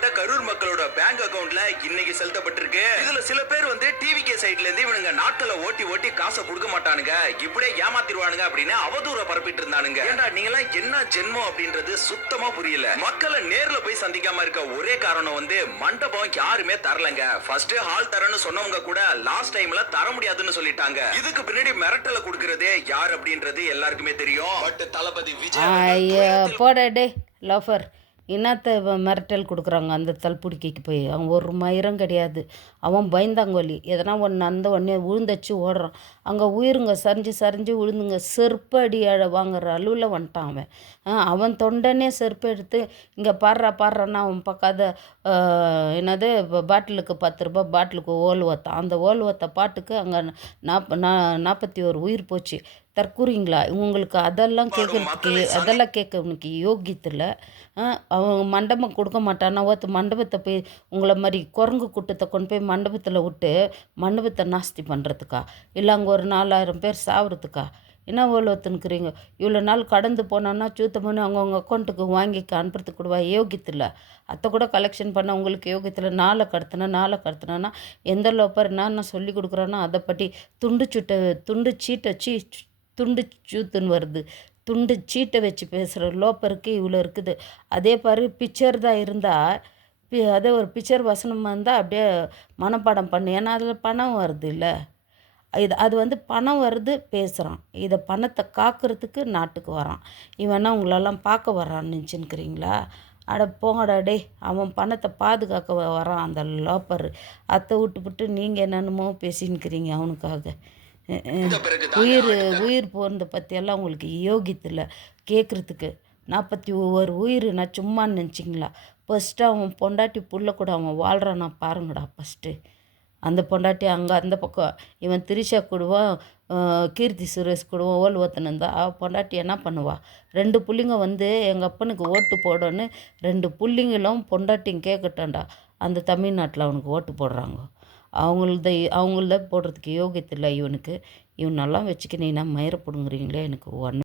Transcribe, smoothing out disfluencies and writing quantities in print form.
பாதிக்கப்பட்ட கரூர் மக்களோட பேங்க் அக்கவுண்ட்ல இன்னைக்கு செலுத்தப்பட்டிருக்கு. இதுல சில பேர் வந்து டிவிகே சைடுல இருந்து இவனுங்க நாட்களை ஓட்டி ஓட்டி காசை கொடுக்க மாட்டானுங்க, இப்படியே ஏமாத்திடுவானுங்க அப்படின்னு அவதூற பரப்பிட்டு இருந்தானுங்க. ஏண்டா நீங்க என்ன ஜென்மம் அப்படின்றது சுத்தமா புரியல. மக்களை நேர்ல போய் சந்திக்காம இருக்க ஒரே காரணம் வந்து மண்டபம் யாருமே தரலங்க. ஃபர்ஸ்ட் ஹால் தரேன்னு சொன்னவங்க கூட லாஸ்ட் டைம்ல தர முடியாதுன்னு சொல்லிட்டாங்க. இதுக்கு பின்னாடி மிரட்டல கொடுக்கறதே யார் அப்படின்றது எல்லாருக்குமே தெரியும். பட் தளபதி விஜய் போடே லோஃபர் என்னத்த மிரட்டல் கொடுக்குறாங்க அந்த தல்புடிக்கைக்கு போய். அவன் ஒரு மயிரம் கிடையாது, அவன் பயந்தாங்கோலி. எதனா ஒன்று அந்த ஒன்றே விழுந்தச்சு ஓடுறான். அங்கே உயிருங்க சரிஞ்சு சரிஞ்சு விழுந்துங்க செருப்பு அடி வாங்குற அளவில் வந்துட்டான் அவன். அவன் தொண்டனே செருப்பு எடுத்து இங்கே பாடுறான்னா அவன் பக்காத என்னது பாட்டிலுக்கு 10 ரூபா பாட்டிலுக்கு ஓல் ஓத்தான். அந்த ஓல் ஓத்த பாட்டுக்கு அங்கே 41 உயிர் போச்சு. தற்கூறிங்களா உங்களுக்கு? அதெல்லாம் கேட்க உனக்கு யோகியத்தில். அவன் மண்டபம் கொடுக்க மாட்டான்னா மண்டபத்தை போய் உங்களை மாதிரி குரங்கு கூட்டத்தை கொண்டு போய் மண்டபத்தில் விட்டு மண்டபத்தை நாஸ்தி பண்ணுறதுக்கா? இல்லை அங்கே ஒரு 4000 பேர் சாவுறதுக்கா? என்ன ஓலத்துனுக்குறீங்க? இவ்வளோ நாள் கடந்து போனோன்னா சூத்தமான அவங்கவுங்க அக்கௌண்ட்டுக்கு வாங்கிக்க அனுப்புறதுக்கு கூடவா யோகியத்தில்? அத்தை கூட கலெக்ஷன் பண்ண உங்களுக்கு யோகியத்தில்? நாளை கடத்தினா எந்த லோப்பர் என்ன சொல்லி கொடுக்குறானோ அதை பற்றி துண்டு சூத்துன்னு வருது. துண்டு சீட்டை வச்சு பேசுகிற லோப்பருக்கு இவ்வளோ இருக்குது. அதே பாரு பிக்சர் தான் இருந்தால் அதே ஒரு பிக்சர் வசனமாக இருந்தால் அப்படியே மனப்பாடம் பண்ணு. ஏன்னா அதில் பணம் வருது இல்லை, அது வந்து பணம் வருது பேசுகிறான். இதை பணத்தை காக்கிறதுக்கு நாட்டுக்கு வரான். இவனா உங்களெல்லாம் பார்க்க வரான்னு நினச்சின்னுக்கிறீங்களா? அட போங்கடா டே, அவன் பணத்தை பாதுகாக்க வரான் அந்த லோப்பர். அத்தை விட்டுவிட்டு நீங்கள் என்னென்னமோ பேசின்னுக்கிறீங்க அவனுக்காக. உயிர் போகிறத பற்றியெல்லாம் உங்களுக்கு யோகியத்தில் கேட்குறதுக்கு. 41 உயிர் நான் சும்மான்னு நினச்சிங்களா? ஃபஸ்ட்டு அவன் பொண்டாட்டி புள்ள கூட அவன் வாழ்கிறானா பாருங்கடா ஃபஸ்ட்டு. அந்த பொண்டாட்டி அங்கே அந்த பக்கம் இவன் திரிஷா கூடவும் கீர்த்தி சுரேஷ் கூடவும் ஓல் ஓத்துனுந்தா அவள் பொண்டாட்டி என்ன பண்ணுவா? 2 புள்ளிங்க வந்து எங்கள் அப்பனுக்கு ஓட்டு போடணுன்னு 2 புள்ளிங்களும் பொண்டாட்டியும் கேட்கட்டோண்டா. அந்த தமிழ்நாட்டில் அவனுக்கு ஓட்டு போடுறாங்க. அவங்களத போடுறதுக்கு யோகியத்தில் இவனுக்கு. இவனெல்லாம் வச்சுக்கினீங்கன்னா மயிரை பிடுங்குறீங்களே எனக்கு ஒன்று